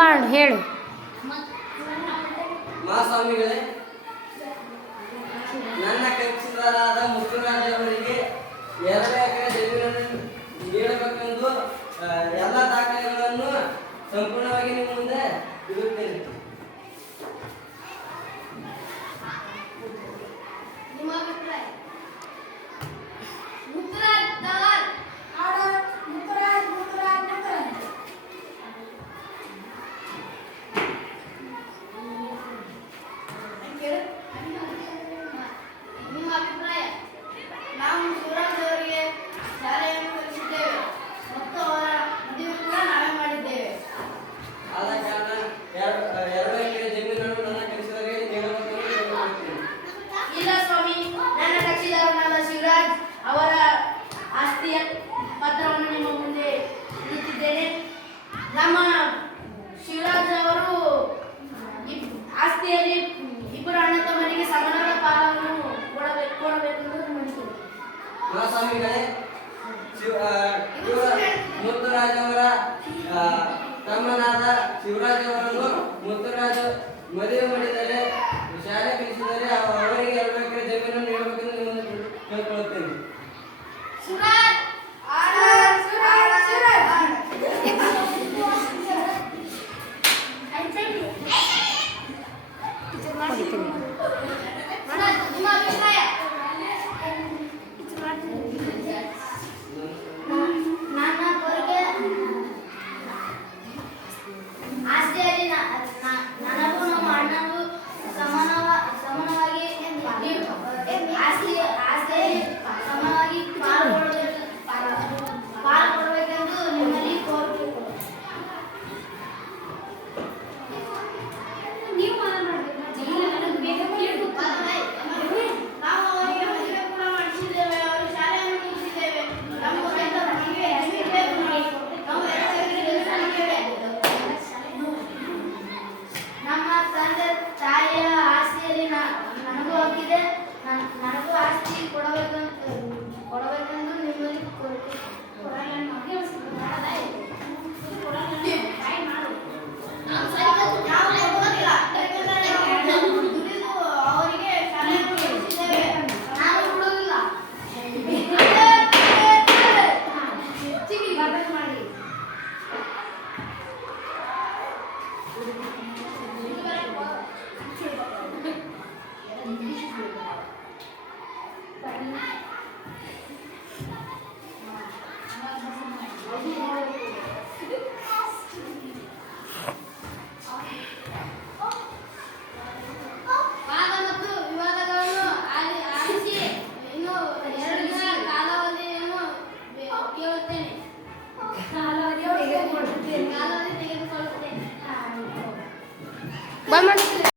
ಮಾಡಿ ಹೇಳು. ಮಹಾಸ್ವಾಮಿಗಳೇ, ನನ್ನ ಕಕ್ಷಿದಾರರಾದ ಮುತ್ತುರಾಜ್ ಅವರಿಗೆ 2 ಎಕರೆ ಜಮೀನನ್ನು ನೀಡಬೇಕೆಂದು ಎಲ್ಲ ದಾಖಲೆಗಳನ್ನು ಸಂಪೂರ್ಣವಾಗಿ ನಿಮ್ಮ ಮುಂದೆ ಇಡುತ್ತೇನೆ. ಅವರ ಆಸ್ತಿಯ ಪತ್ರವನ್ನು ನಿಮ್ಮ ಮುಂದೆ ಇಡುತ್ತಿದ್ದೇನೆ. ನಮ್ಮ ಶಿವರಾಜ್ ಅವರು ಆಸ್ತಿಯಲ್ಲಿ ಇಬ್ಬರು ಅಣ್ಣ ತಮ್ಮರಿಗೆ ಸಮಾನದ ಪಾಲನ್ನು ಕೊಡಬೇಕೆಂದು ವಿನಂತಿಸುತ್ತೇನೆ. ಮಹಾಸ್ವಾಮಿಗಳೇ, ಮುತ್ತುರಾಜ್ ಅವರ ತಮ್ಮನಾದ ಶಿವರಾಜ್ ಅವರನ್ನು ಮುತ್ತುರಾಜ್ ಮದುವೆ ಮಾಡಿದರೆ, ಶಾಲೆ ಕಲಿಸಿದರೆ ಅವರಿಗೆ 2 ಎಕರೆ ಜಮೀನನ್ನು ನೀಡಬೇಕೆಂದು ನಿಮ್ಮನ್ನು ಕೇಳಿಕೊಳ್ಳುತ್ತೇನೆ. ನನಗೂ ಆಸ್ತಿ ಕೊಡಬೇಕೆಂದು ನಿಮ್ಮಲ್ಲಿ ಅವರಿಗೆ ಶಾಲೆ ಕಲಿಸಿದ್ದೇವೆ. ನಾನು ಬಿಡುವುದಿಲ್ಲ. ಮಾಡಿ ವಾದ ಮತ್ತು ವಿವಾದಗಳನ್ನು ಆಲಿಸಿ ಇನ್ನು 2 ದಿನ ಕಾಲಾವಧಿಯನ್ನು ಕೇಳುತ್ತೇನೆ. ಕಾಲಾವಧಿ ತೆಗೆದುಕೊಳ್ಳುತ್ತೇನೆ.